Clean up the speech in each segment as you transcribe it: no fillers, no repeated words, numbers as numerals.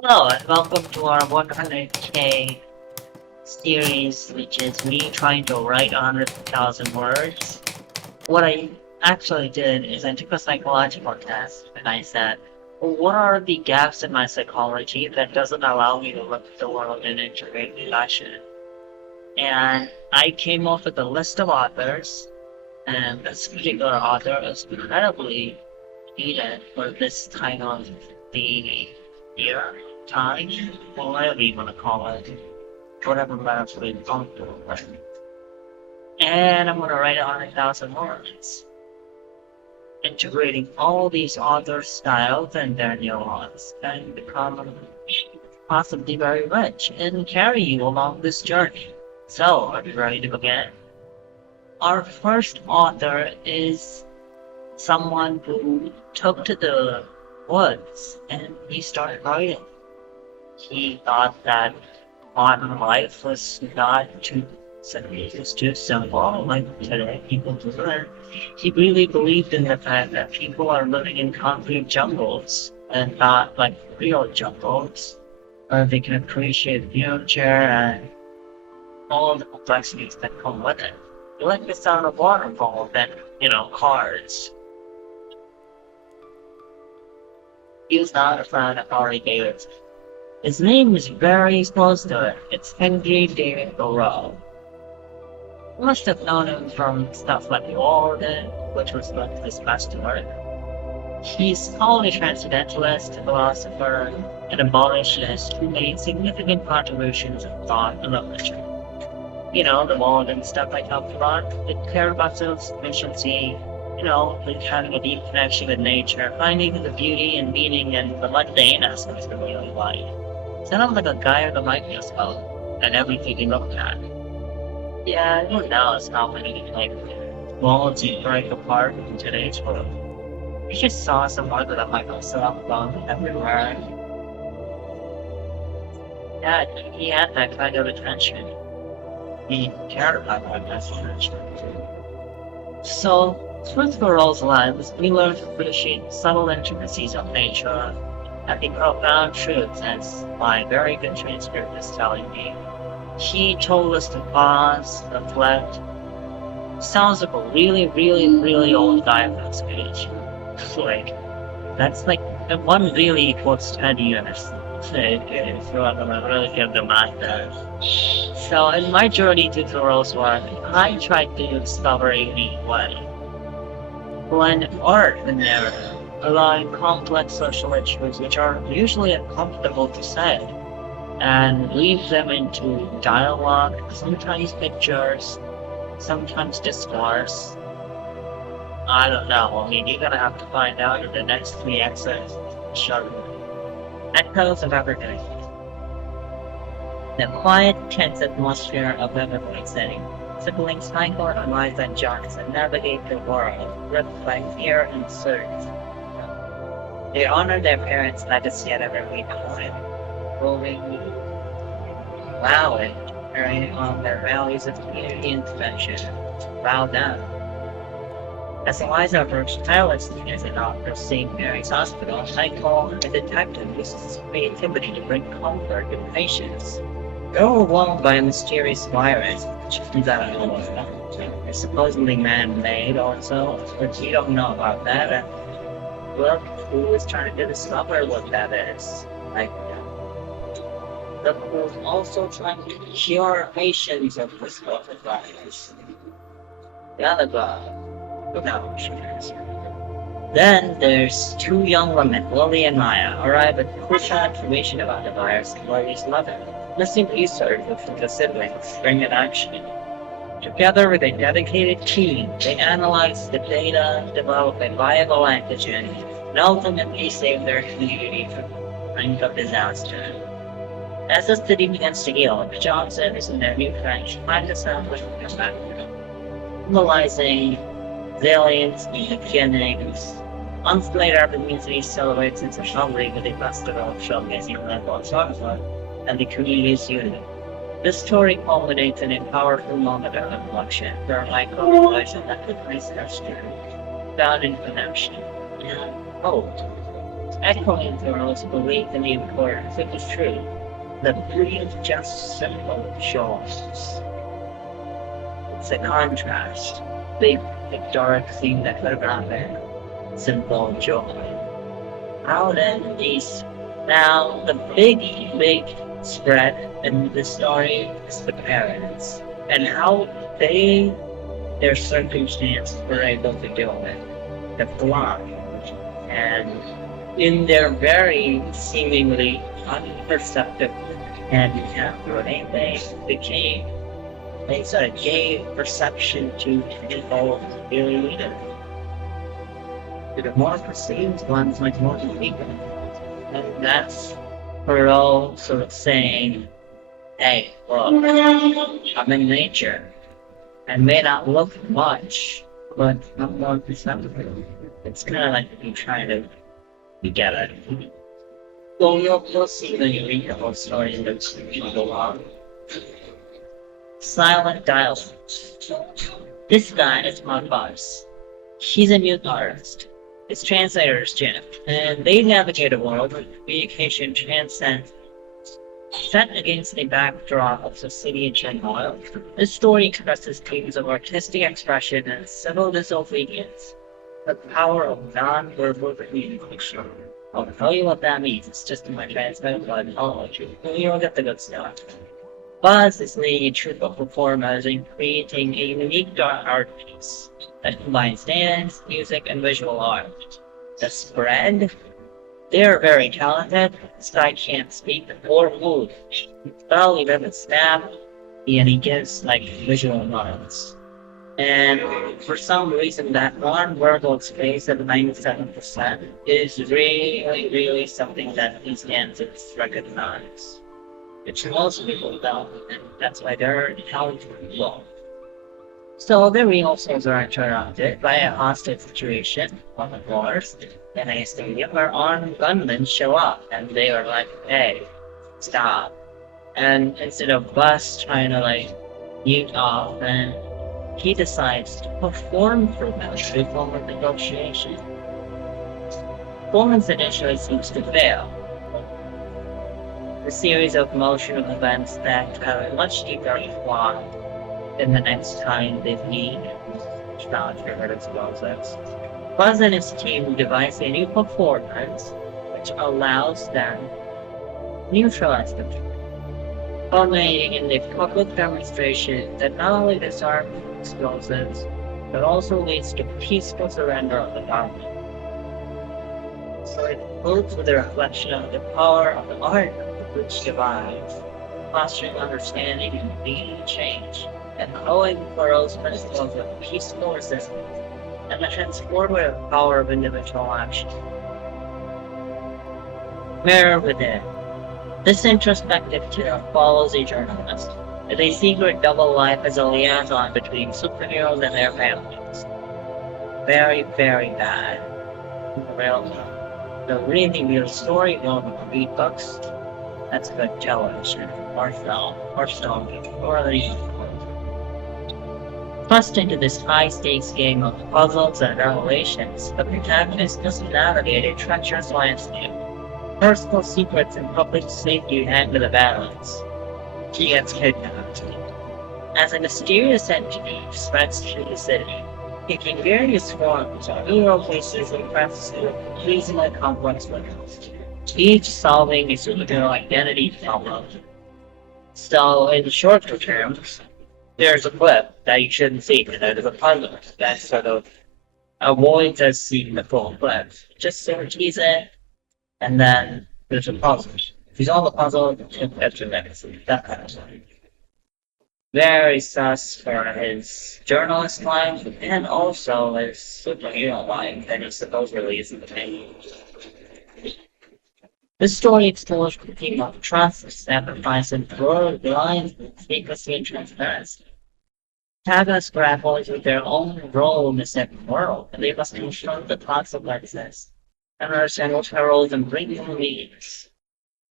Hello and welcome to our 100K series, which is me trying to write 100,000 words. What I actually did is I took a psychological test and I said, well, what are the gaps in my psychology that doesn't allow me to look at the world in an integrated fashion? And I came up with a list of authors, and this particular author is incredibly needed for this time of the year, time, or whatever you want to call it, whatever metaphor you're comfortable with. And I'm going to write 100,000 words, integrating all these author styles and their nuance, and become possibly very rich and carry you along this journey. So, are you ready to begin? Our first author is someone who took to the woods and he started writing. He thought that modern life was not too simple, it was too simple like today people do it. He really believed in the fact that people are living in concrete jungles and not like real jungles where they can appreciate the future and all the complexities that come with it. You like the sound of waterfall than, cars. He was not a fan of Henry David. His name is very close to it. It's Henry David Thoreau. You must have known him from stuff like The Order, which was one of his best work. He's called a transcendentalist, philosopher, and abolitionist who made significant contributions of thought and literature. The world and stuff I talked about. They care about self-sufficiency, like having a deep connection with nature, finding the beauty and meaning and the mundane aspects of real life. Sounds like a guy with a microscope and everything he looked at. Yeah, who knows how many worlds you break apart in today's world. You just saw someone with a microscope going everywhere. Yeah, he had that kind of attention. He cared about that kind of attention. So, through Thoreau's lives, we learn to appreciate the subtle intricacies of nature and the profound truths, as my very good transcript is telling me. He told us to pause, reflect. Sounds like a really, really, really old guy for this page. That's like one really equals 10 years. If you want to really give them that. So, in my journey to Thoreau's work, I tried to discover a unique way. Blend art and narrative, allowing complex social issues which are usually uncomfortable to say, and weave them into dialogue, sometimes pictures, sometimes discourse. I don't know, you're gonna have to find out in the next 3 excerpts. Sure. Echoes of everything. The quiet, tense atmosphere of every setting. Siblings Michael and Liza Johnson navigate the world, gripped by fear and uncertainty. They honor their parents' legacy at every time, moving, vowing, carrying on their values of community and convention. Bow down. As Eliza works tirelessly as a doctor of St. Mary's Hospital, Michael, a detective, uses his creativity to bring comfort to patients. They're overwhelmed by a mysterious virus, which turns out is supposedly man-made also, but you don't know about that. And, well, who is trying to discover what that is? The who's also trying to cure patients of this virus. The other guy, who knows? Then there's 2 young women, Lily and Maya, arrive at crucial information about the virus and Lily's mother. Listening research with the siblings, bring in action. Together with a dedicated team, they analyze the data, develop a viable antigen, and ultimately save their community from the brink of disaster. As the city begins to heal, the Johnsons and their new friends find themselves with their background, symbolizing resilience and beginnings. Months later, the community celebrates its recovery with a festival showcasing local songs and the community's unity. This story culminates in a powerful moment of reflection, where Michael realizes that the research found in connection and hope. echoing Thoreau's belief in the importance of the truth, the breathe just simple joys. It's a contrast. Big, dark thing that could have not been simple joy. How then these now the big spread in the story is the parents and how their circumstance were able to deal with the blind and in their very seemingly unperceptive handicap, they sort of gave perception to people really needed. To the more perceived ones, like more people. And that's Thoreau sort of saying, hey, look, I'm in nature. I may not look much, but I'm more perceptive. It's kind of like you trying to get it. Well, you'll see when you read the whole story and it's go on. Silent dialogue. This guy is my boss. He's a mute artist. His translator is Jim, and they navigate a world where communication transcends. Set against the backdrop of the city in turmoil, this story expresses themes of artistic expression and civil disobedience, the power of non-verbal communication. I'll tell you what that means. It's just in my translator, but you'll get the good stuff. Buzz is the troupe of performers in creating a unique art piece that combines dance, music, and visual art. The spread? They're very talented. This guy can't speak or move. Well, he doesn't snap, and he gives, visual nods. And for some reason, that non-verbal space of 97% is really something that these dancers recognize. Which most people don't, and that's why they're talented people. So the rehearsals are interrupted by a hostage situation on the floors in a stadium where armed gunmen show up and they are like, hey, stop. And instead of Buzz trying to mute off, and he decides to perform for them through form of negotiation. Performance initially seems to fail. A series of emotional events that have a much deeper plot than the next time they meet. Buzz and his team devise a new performance which allows them to neutralize the threat, culminating in a public demonstration that not only disarms explosives, but also leads to peaceful surrender of the government. So it concludes with a reflection of the power of the art which divides, fostering understanding and leading change, and growing Thoreau's principles of peaceful resistance and the transformative power of individual action. Mirror within. This introspective tale follows a journalist with a secret double life as a liaison between superheroes and their families. Very bad. The really real story will read books. That's good television, or film, or thrust into this high-stakes game of puzzles and revelations, the protagonist must navigate a treacherous landscape. Personal secrets and public safety hang with the balance. He gets kidnapped. As a mysterious entity spreads through the city, taking various forms, hero faces and crafts with increasingly complex riddles, each solving a superhero identity problem. So, in shorter terms, there's a clip that you shouldn't see, and there's a puzzle that sort of avoids us seeing the full clip. Just sort of tease it, and then there's a puzzle. If you solve the puzzle, that's your legacy, that kind of thing. Very sus for his journalist life, and also his superhero life that he supposedly is in the making. This story explores the theme of trust, sacrifice, and blurred lines with secrecy and transparency. Protagonists grapple with their own role in the second world, and they must confront the consequences and understand what heroism brings them means.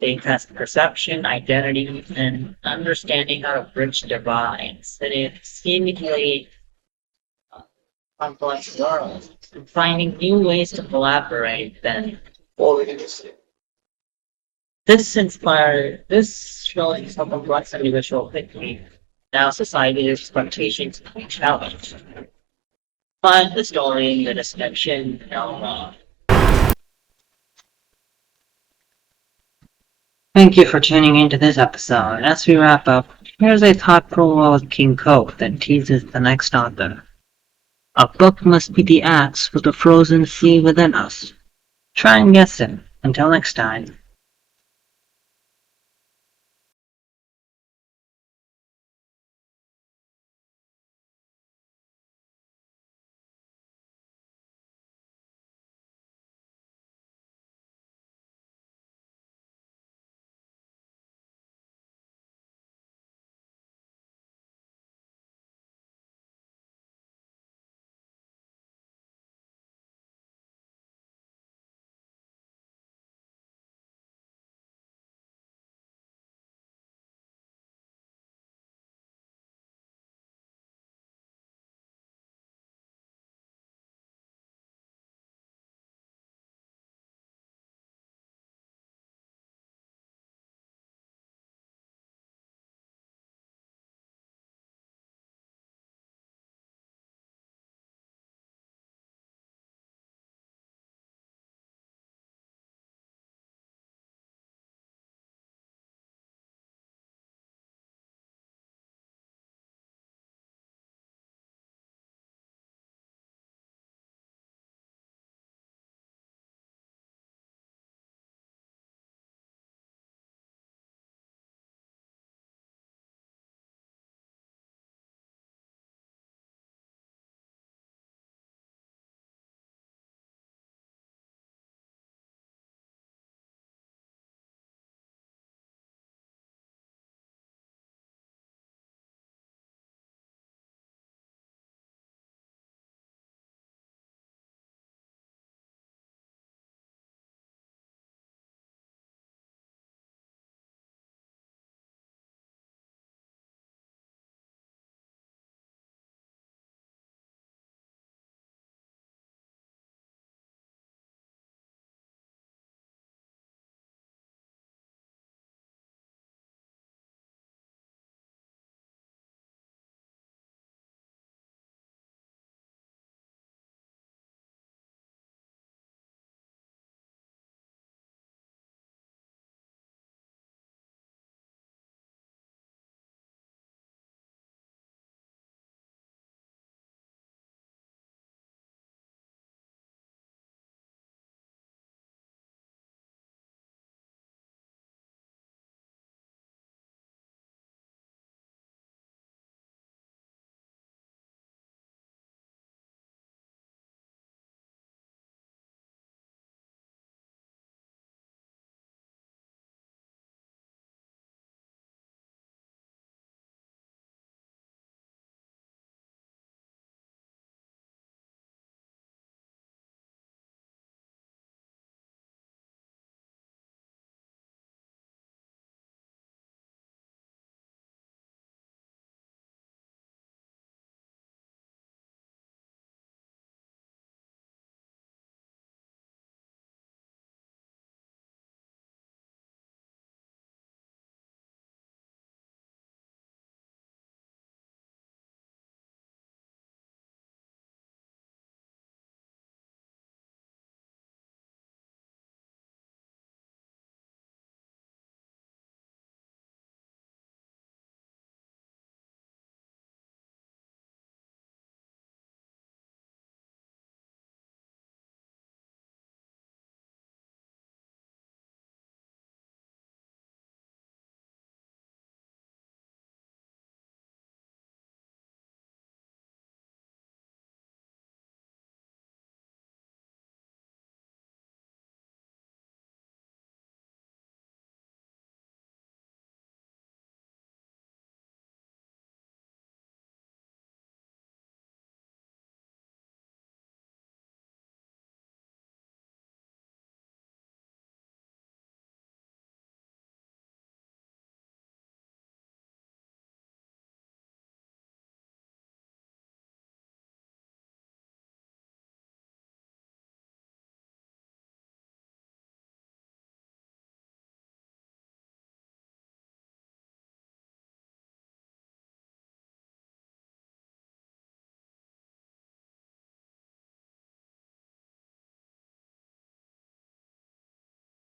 They test perception, identity, and understanding how to bridge divides in a seemingly complex world, and finding new ways to collaborate then This showing some complex individual thinking. Now society's expectations can be challenged. Find the story, the description, Thank you for tuning into this episode. As we wrap up, here's a thought-provoking quote that teases the next author. A book must be the axe for the frozen sea within us. Try and guess it. Until next time.